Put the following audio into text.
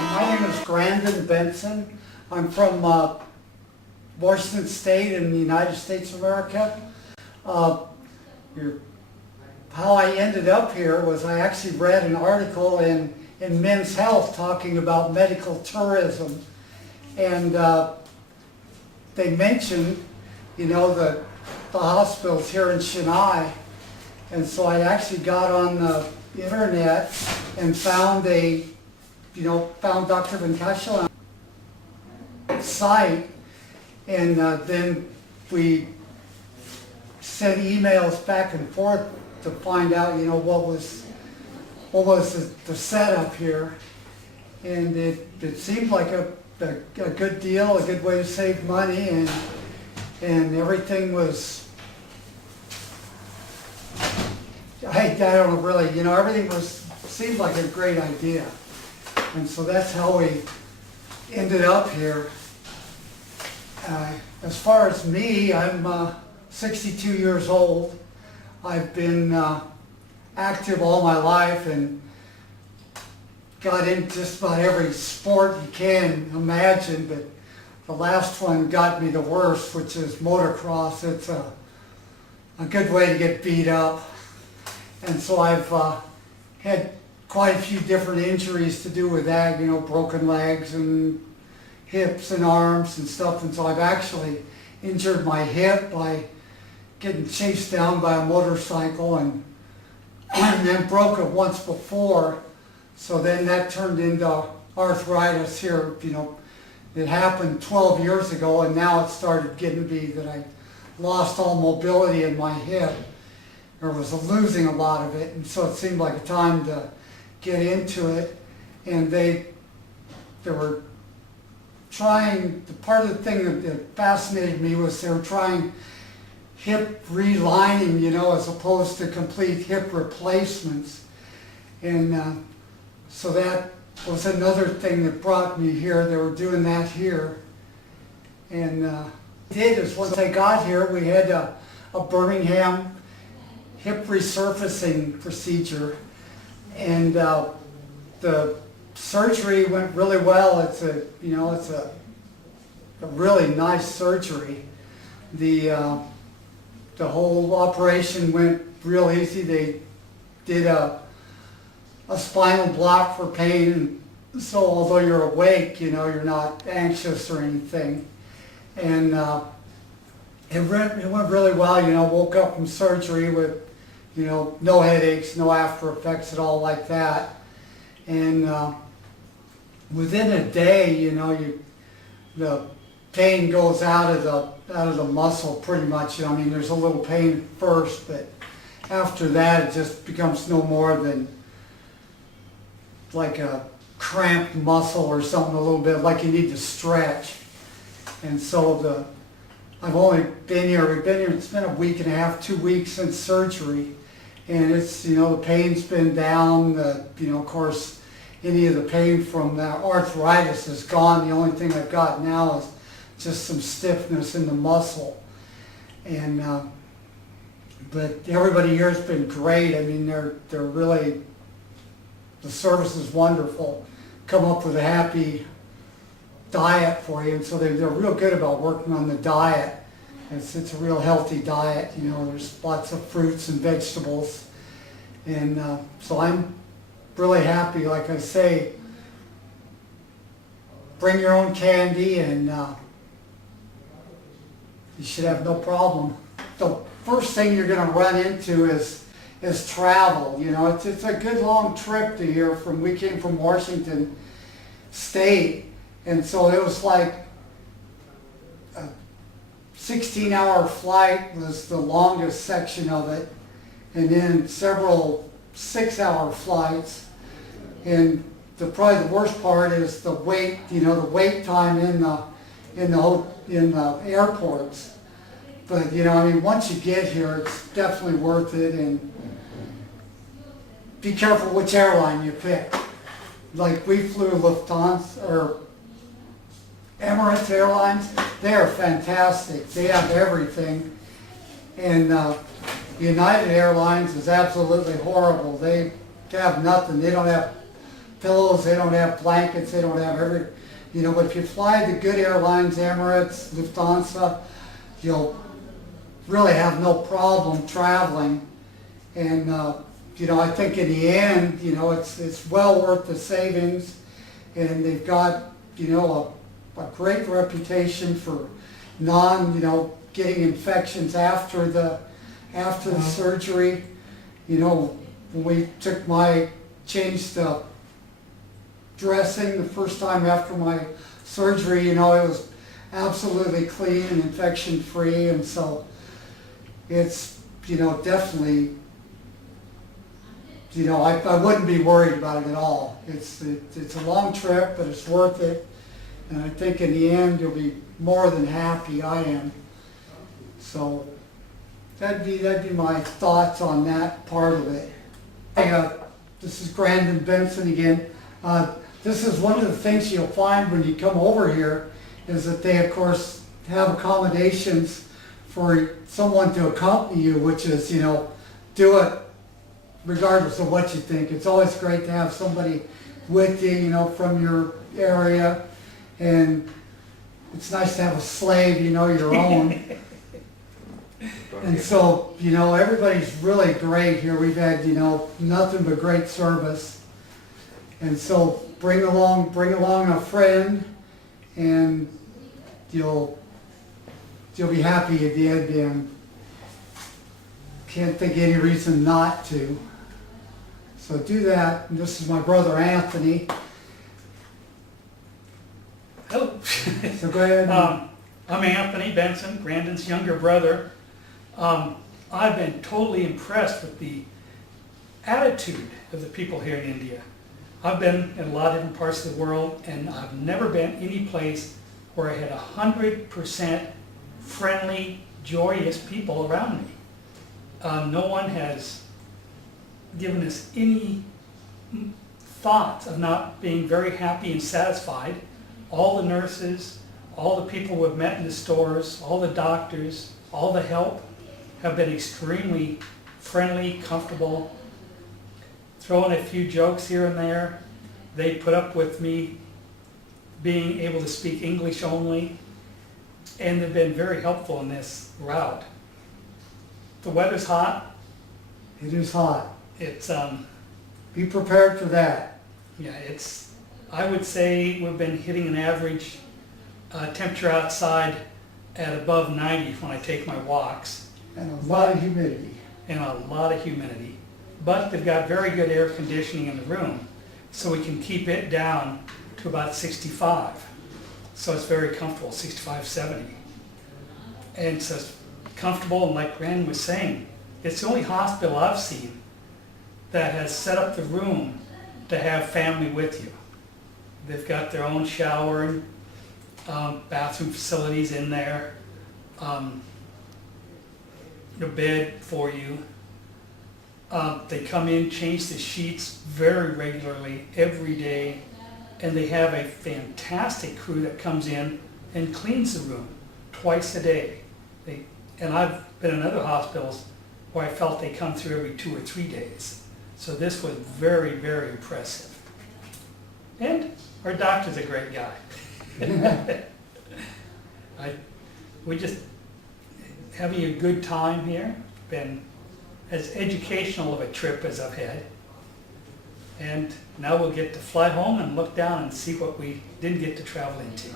My name is Grandon Benson. I'm from Washington State in the United States of America. How I ended up here was I actually read an article in Men's Health talking about medical tourism, and they mentioned, the hospitals here in Chennai, and so I actually got on the internet and found Dr. Venkatachalam's site, and then we sent emails back and forth to find out, what was the setup here, and it seemed like a good deal, a good way to save money, and everything was. I don't know, really, everything seemed like a great idea. And so that's how we ended up here. As far as me, I'm 62 years old. I've been active all my life and got in just about every sport you can imagine, but the last one got me the worst, which is motocross. It's a good way to get beat up. And so I've had quite a few different injuries to do with that, broken legs and hips and arms and stuff. And so I've actually injured my hip by getting chased down by a motorcycle and then broke it once before. So then that turned into arthritis here. It happened 12 years ago, and now it started getting to be that I lost all mobility in my hip, or was losing a lot of it, and so it seemed like a time to get into it. And they were trying, part of the thing that fascinated me was they were trying hip relining, as opposed to complete hip replacements. And so that was another thing that brought me here. They were doing that here. And what I did is once I got here, we had a Birmingham Hip resurfacing procedure, and the surgery went really well. It's a really nice surgery. The whole operation went real easy. They did a spinal block for pain, so although you're awake, you're not anxious or anything. And it went really well. Woke up from surgery with no headaches, no after effects at all like that. And within a day, the pain goes out of the muscle pretty much. There's a little pain first, but after that it just becomes no more than like a cramped muscle or something, a little bit like you need to stretch. And so I've only been here, it's been a week and a half, 2 weeks since surgery. And it's, the pain's been down, of course, any of the pain from the arthritis is gone. The only thing I've got now is just some stiffness in the muscle. And, but everybody here has been great. They're really, the service is wonderful. Come up with a happy diet for you, and so they're real good about working on the diet. It's a real healthy diet. There's lots of fruits and vegetables, and so I'm really happy. Like I say, bring your own candy, and you should have no problem. The first thing you're going to run into is travel. It's a good long trip to here. We came from Washington State, and so it was like 16-hour flight was the longest section of it, and then several 6-hour flights. And probably the worst part is the wait, the wait time in the airports. But once you get here, it's definitely worth it. And be careful which airline you pick. Like we flew Lufthansa or Emirates Airlines. They are fantastic. They have everything. And United Airlines is absolutely horrible. They have nothing. They don't have pillows, they don't have blankets, they don't have but if you fly the good airlines, Emirates, Lufthansa, you'll really have no problem traveling. And, I think in the end, it's well worth the savings. And they've got, a great reputation for getting infections after the surgery. When we changed the dressing the first time after my surgery, it was absolutely clean and infection free, and so it's, definitely, I wouldn't be worried about it at all. It's a long trip, but it's worth it, and I think in the end you'll be more than happy. I am. So that'd be my thoughts on that part of it. This is Grandon Benson again. This is one of the things you'll find when you come over here, is that they of course have accommodations for someone to accompany you, which is, do it regardless of what you think. It's always great to have somebody with you, from your area, and it's nice to have a slave, your own. And so, everybody's really great here. We've had, nothing but great service. And so bring along a friend, and you'll be happy at the end, and can't think of any reason not to. So do that. And this is my brother Anthony. Hello. So go ahead. I'm Anthony Benson, Grandon's younger brother. I've been totally impressed with the attitude of the people here in India. I've been in a lot of different parts of the world, and I've never been any place where I had 100% friendly, joyous people around me. No one has given us any thought of not being very happy and satisfied. All the nurses, all the people we've met in the stores, all the doctors, all the help have been extremely friendly, comfortable, throwing a few jokes here and there. They put up with me being able to speak English only, and they've been very helpful in this route. The weather's hot. It is hot. It's Be prepared for that. yeah, I would say we've been hitting an average temperature outside at above 90 when I take my walks. And a lot of humidity. And a lot of humidity. But they've got very good air conditioning in the room, so we can keep it down to about 65. So it's very comfortable, 65, 70. And so it's comfortable, and like Grandon was saying, it's the only hospital I've seen that has set up the room to have family with you. They've got their own shower and bathroom facilities in there, a bed for you. They come in, change the sheets very regularly, every day, and they have a fantastic crew that comes in and cleans the room twice a day. And I've been in other hospitals where I felt they come through every 2 or 3 days. So this was very, very impressive. And our doctor's a great guy. We just having a good time here. Been as educational of a trip as I've had. And now we'll get to fly home and look down and see what we didn't get to travel into.